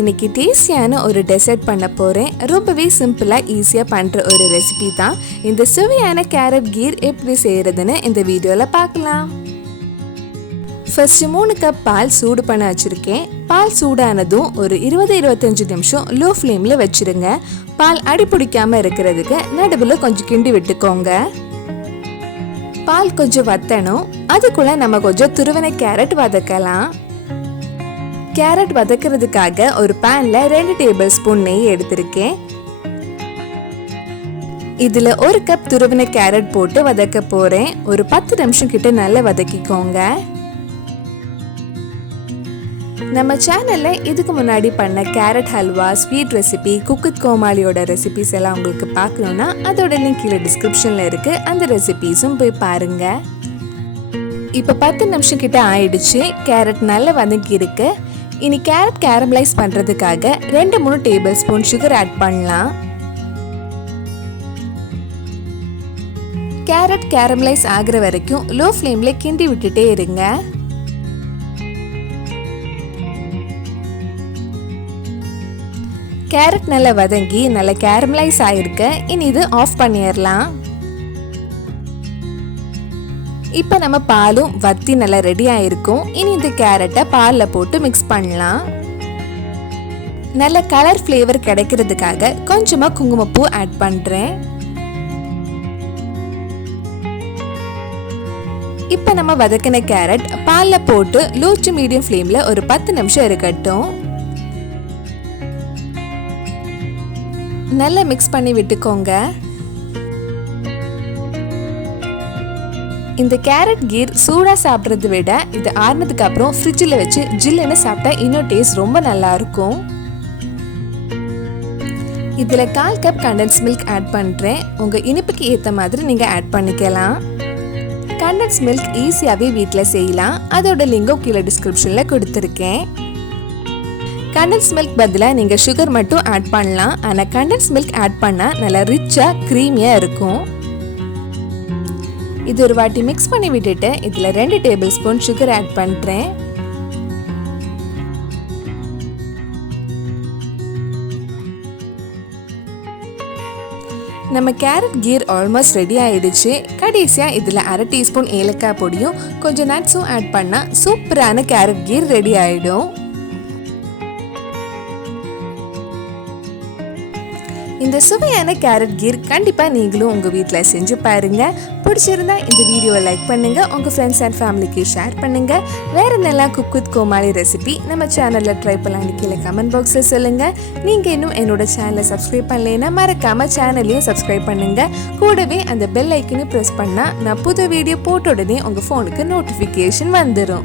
இன்னைக்கு டேஸ்டியான ஒரு டெசர்ட் பண்ண போகிறேன். ரொம்பவே சிம்பிளாக ஈஸியாக பண்ணுற ஒரு ரெசிபி தான். இந்த சுவையான கேரட் கீர் எப்படி செய்கிறதுன்னு இந்த வீடியோவில் பார்க்கலாம். ஃபர்ஸ்ட் 3 கப் பால் சூடு பண்ண வச்சுருக்கேன். பால் சூடானதும் ஒரு 20-25 நிமிஷம் லோ ஃப்ளேமில் வச்சுருங்க. பால் அடி பிடிக்காமல் இருக்கிறதுக்கு நடுவில் கொஞ்சம் கிண்டி விட்டுக்கோங்க. பால் கொஞ்சம் வத்தணும். அதுக்குள்ளே நம்ம கொஞ்சம் துருவன கேரட் வதக்கலாம். கேரட் வதக்கிறதுக்காக ஒரு பேன்ல 2 டேபிள் ஸ்பூன் நெய் எடுத்திருக்கேன். இதுல 1 கப் துருவின கேரட் போட்டு வதக்க போறேன். ஒரு 10 நிமிஷம் கிட்ட நல்லா வதக்கிக்கோங்க. நம்ம சேனல்ல இதுக்கு முன்னாடி பண்ண carrot halwa, sweet recipe, cook with கோமாளியோட ரெசிபிஸ் எல்லாம் உங்களுக்கு பார்க்கணும்னா அதோட லிங்க் கீழே டிஸ்கிரிப்ஷன்ல இருக்கு. அந்த ரெசிபிஸும் போய் பாருங்க. இப்போ 10 நிமிஷம் கிட்ட ஆயிடுச்சு. கேரட் நல்லா வதக்கி இருக்கு. இனி கேரட் கேரமலைஸ் பண்ணுறதுக்காக 2-3 டேபிள் ஸ்பூன் சுகர் ஆட் பண்ணலாம். கேரட் கேரமலைஸ் ஆகிற வரைக்கும் லோ ஃப்ளேமில் கிண்டி விட்டுட்டே இருங்க. கேரட் நல்லா வதங்கி நல்லா கேரமலைஸ் ஆகிருக்கு. இனி இது ஆஃப் பண்ணிடலாம். இப்போ நம்ம பாலும் வத்தி நல்லா ரெடி ஆயிருக்கும். இனி இந்த கேரட்டை பாலில் போட்டு மிக்ஸ் பண்ணலாம். நல்ல கலர் ஃப்ளேவர் கிடைக்கிறதுக்காக கொஞ்சமாக குங்குமப்பூ ஆட் பண்ணுறேன். இப்போ நம்ம வதக்கின கேரட் பாலில் போட்டு லோ டு மீடியம் ஃப்ளேமில் ஒரு 10 நிமிஷம் இருக்கட்டும். நல்லா மிக்ஸ் பண்ணி விட்டுக்கோங்க. இந்த கேரட் கீர் சூடாக சாப்பிட்றத விட இது ஆறுனதுக்கு அப்புறம் ஃப்ரிட்ஜில் வச்சு ஜில்லுன்னு சாப்பிட்டா இன்னும் டேஸ்ட் ரொம்ப நல்லா இருக்கும். இதில் 1/4 கப் கண்டென்ஸ் மில்க் ஆட் பண்ணுறேன். உங்கள் இனிப்புக்கு ஏற்ற மாதிரி நீங்கள் ஆட் பண்ணிக்கலாம். கண்டென்ஸ் மில்க் ஈஸியாகவே வீட்டில் செய்யலாம். அதோட லிங்கும் கீழே டிஸ்கிரிப்ஷனில் கொடுத்துருக்கேன். கண்டென்ஸ் மில்க் பதிலாக நீங்கள் சுகர் மட்டும் ஆட் பண்ணலாம். ஆனால் கண்டென்ஸ் மில்க் ஆட் பண்ணால் நல்லா ரிச்சாக க்ரீமியாக இருக்கும். இது ஒரு வாட்டி மிக்ஸ் பண்ணி விட்டுட்டு இதில் 2 டேபிள் ஸ்பூன் சுகர் ஆட் பண்ணுறேன். நம்ம கேரட் கீர் ஆல்மோஸ்ட் ரெடி ஆயிடுச்சு. கடைசியாக இதில் 1/2 டீஸ்பூன் ஏலக்காய் பொடியும் கொஞ்சம் நட்ஸும் ஆட் பண்ணால் சூப்பரான கேரட் கீர் ரெடி ஆகிடும். இந்த சுவையான கேரட் கீர் கண்டிப்பாக நீங்களும் உங்கள் வீட்டில் செஞ்சு பாருங்கள். பிடிச்சிருந்தா இந்த வீடியோவை லைக் பண்ணுங்கள். உங்கள் ஃப்ரெண்ட்ஸ் அண்ட் ஃபேமிலிக்கு ஷேர் பண்ணுங்கள். வேறு நல்லா குக் வித் கோமாளி ரெசிபி நம்ம சேனலில் ட்ரை பண்ணலான்னு கீழே கமெண்ட் பாக்ஸில் சொல்லுங்கள். நீங்கள் இன்னும் என்னோட சேனலை சப்ஸ்கிரைப் பண்ணலைன்னா மறக்காமல் சேனலையும் சப்ஸ்கிரைப் பண்ணுங்கள். கூடவே அந்த பெல் ஐக்கனையும் ப்ரெஸ் பண்ணால் நான் புது வீடியோ போட்ட உடனே உங்கள் ஃபோனுக்கு நோட்டிஃபிகேஷன் வந்துடும்.